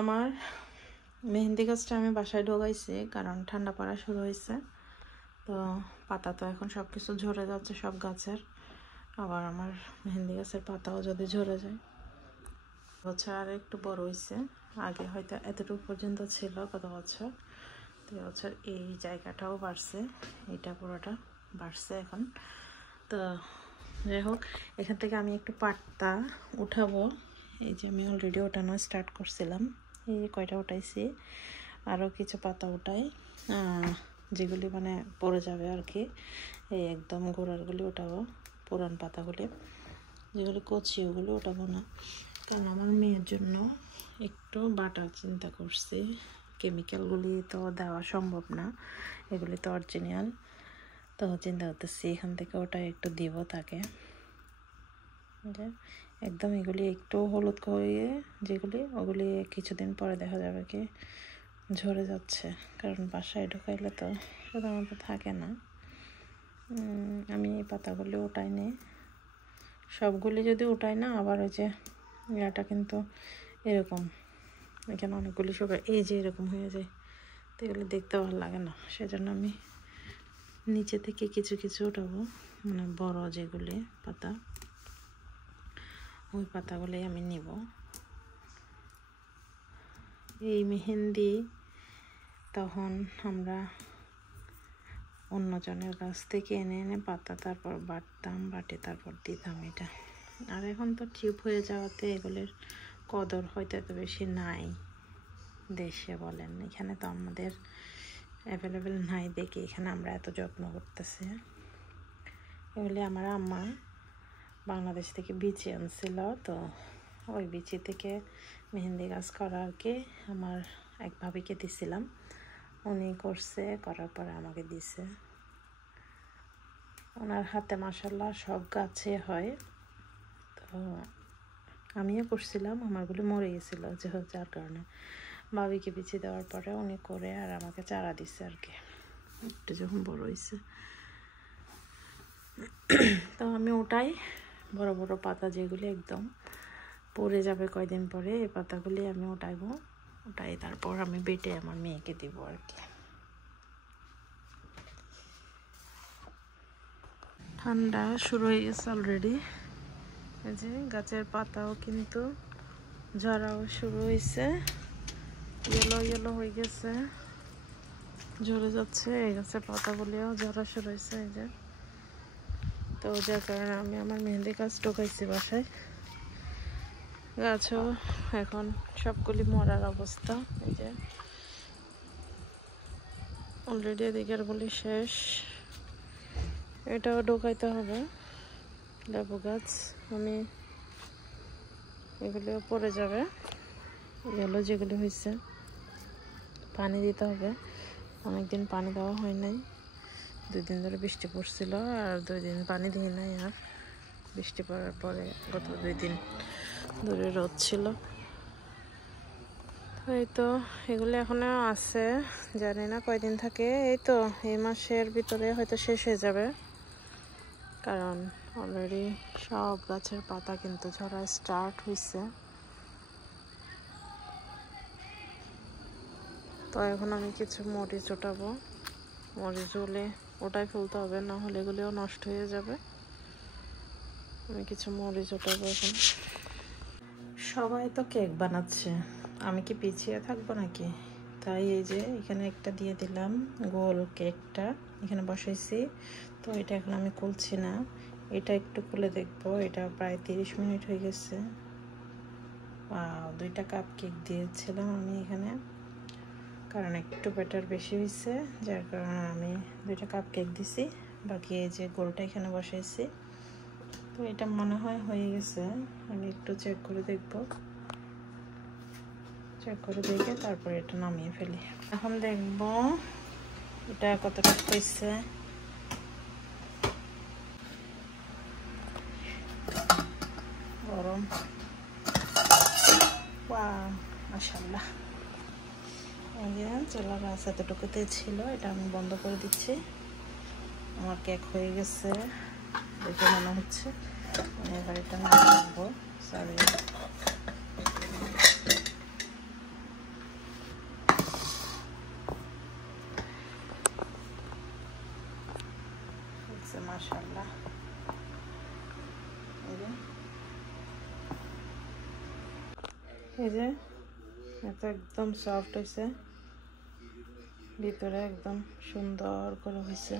আমার মেহেন্দি গাছটা আমি বাসায় ঢোকাইছি কারণ ঠান্ডা পড়া শুরু হয়েছে। তো পাতা তো এখন সব কিছু ঝরে যাচ্ছে সব গাছের, আবার আমার মেহেন্দি গাছের পাতাও যদি ঝরে যায়। বছর আর একটু বড় হয়েছে, আগে হয়তো এতটুকু পর্যন্ত ছিল গত বছর। তো বছর এই জায়গাটাও বাড়ছে, এটা পুরোটা বাড়ছে এখন। তো যাই হোক, এখান থেকে আমি একটু পাতা উঠাবো। এই যে আমি অলরেডি ওঠানো স্টার্ট করছিলাম, এই যে কয়টা উঠাইছি, আরও কিছু পাতা উঠাই যেগুলি মানে পড়ে যাবে আর কি। এই একদম গোড়ারগুলি উঠাবো, পুরান পাতাগুলি যেগুলি কচি ওগুলি উঠাবো না, কারণ আমার মেয়ের জন্য একটু বাটার চিন্তা করছি। কেমিক্যালগুলি তো দেওয়া সম্ভব না, এগুলি তো অরিজিনাল। তো চিন্তা করতেছি এখান থেকে ওটা একটু দিব তাকে। একদম এগুলি একটু হলুদ করে যেগুলি, ওগুলি কিছুদিন পরে দেখা যাবে কি ঝরে যাচ্ছে, কারণ বাসায় ঢুকাইলে তো সাধারণত থাকে না। আমি এই পাতাগুলি উঠাই নি, সবগুলি যদি উঠাই না আবার ওই যে ইয়াটা কিন্তু এরকম, এখানে অনেকগুলি সবাই এই যে এরকম হয়ে যায়, তো এগুলি দেখতে ভালো লাগে না। সেজন্য আমি নিচে থেকে কিছু কিছু উঠাবো, মানে বড় যেগুলি পাতা ওই পাতাগুলি আমি নিব। এই মেহেন্দি তখন আমরা অন্যজনের কাছ থেকে এনে এনে পাতা তারপর বাটতাম, বাটে তারপর দিতাম এটা। আর এখন তো টিউব হয়ে যাওয়াতে এগুলির কদর হয়তো এত বেশি নাই দেশে বলেন, এখানে তো আমাদের অ্যাভেলেবেল নাই দেখে এখানে আমরা এত যত্ন করতেছি। এগুলি আমার আম্মা বাংলাদেশ থেকে বিচি আনছিল, তো ওই বিচি থেকে মেহেন্দি গাছ করা আর কি আমার এক ভাবিকে দিছিলাম, উনি করছে, করার পরে আমাকে দিছে। ওনার হাতে মাশাআল্লাহ সব গাছে হয়। তো আমিও করছিলাম, আমারগুলি মরে গেছিল যার কারণে ভাবিকে বিচি দেওয়ার পরে উনি করে আর আমাকে চারা দিছে আর কি, একটু যখন বড় হয়েছে। তো আমি ওটাই বড় বড় পাতা যেগুলি একদম পড়ে যাবে কয়দিন পরে, এই পাতাগুলি আমি উঠাইবো, ওটাই তারপর আমি বেটে আমার মেয়েকে দিব আর কি। ঠান্ডা শুরু হয়ে গেছে অলরেডি, এই যে গাছের পাতাও কিন্তু ঝরাও শুরু হয়েছে, ইয়েলো ইয়েলো হয়ে গেছে, ঝরে যাচ্ছে। এই গাছের পাতাগুলিও ঝরা শুরু হয়েছে এই যে। তো যার কারণে আমি আমার মেহেন্দি গাছ ঢোকাইছি বাসায়, গাছও এখন সবগুলি মরার অবস্থা। এই যে অলরেডি এদিকের গুলি শেষ, এটাও ঢোকাইতে হবে লেবু গাছ। আমি এগুলিও পড়ে যাবে, এগুলো যেগুলি হয়েছে পানি দিতে হবে। অনেকদিন পানি দেওয়া হয় নাই, 2 দিন ধরে বৃষ্টি পড়ছিল আর 2 দিন পানি দিই নাই, আর বৃষ্টি পড়ার পরে গত 2 দিন ধরে রোদ ছিল। এই তো এগুলো এখনো আছে, জানি না কয়দিন থাকে। এই তো এই মাসের ভিতরে হয়তো শেষ হয়ে যাবে, কারণ অলরেডি সব গাছের পাতা কিন্তু ঝরা স্টার্ট হয়েছে। তো এখন আমি কিছু মরিচ ওঠাবো, মরিচ হলে ওটাই ফেলতে হবে, না হলে এগুলিও নষ্ট হয়ে যাবে। আমি কিছু মরিচ ওঠাবো এখন। সবাই তো কেক বানাচ্ছে, আমি কি পিছিয়ে থাকবো নাকি? তাই এই যে এখানে একটা দিয়ে দিলাম গোল কেকটা, এখানে বসাইছি। তো এটা এখন আমি খুলছি না, এটা একটু খুলে দেখবো। এটা প্রায় 30 মিনিট হয়ে গেছে। 2টা কাপ কেক দিয়েছিলাম আমি এখানে, কারণ একটু ব্যাটার বেশি হয়েছে, যার কারণে আমি 2টা কাপ কেক দিছি। বাকি এই যে গোলটা এখানে বসাইছি। তো এটা মনে হয় হয়ে গেছে, আমি একটু চেক করে দেখবো, চেক করে দেখে তারপরে এটা নামিয়ে ফেলি। এখন দেখবো এটা কতটা হয়েছে। গরম, মাশাআল্লাহ। এই যে চুলার গাছ এতটুকুতে ছিল, এটা আমি বন্ধ করে দিচ্ছি। আমার কেক হয়ে গেছে দেখে মনে হচ্ছে। এবার এটা নামাবো, সরি। হয়েছে মাশাআল্লাহ। এই যে এটা একদম সফট হয়েছে, ভিতরে একদম সুন্দর করে হয়েছে।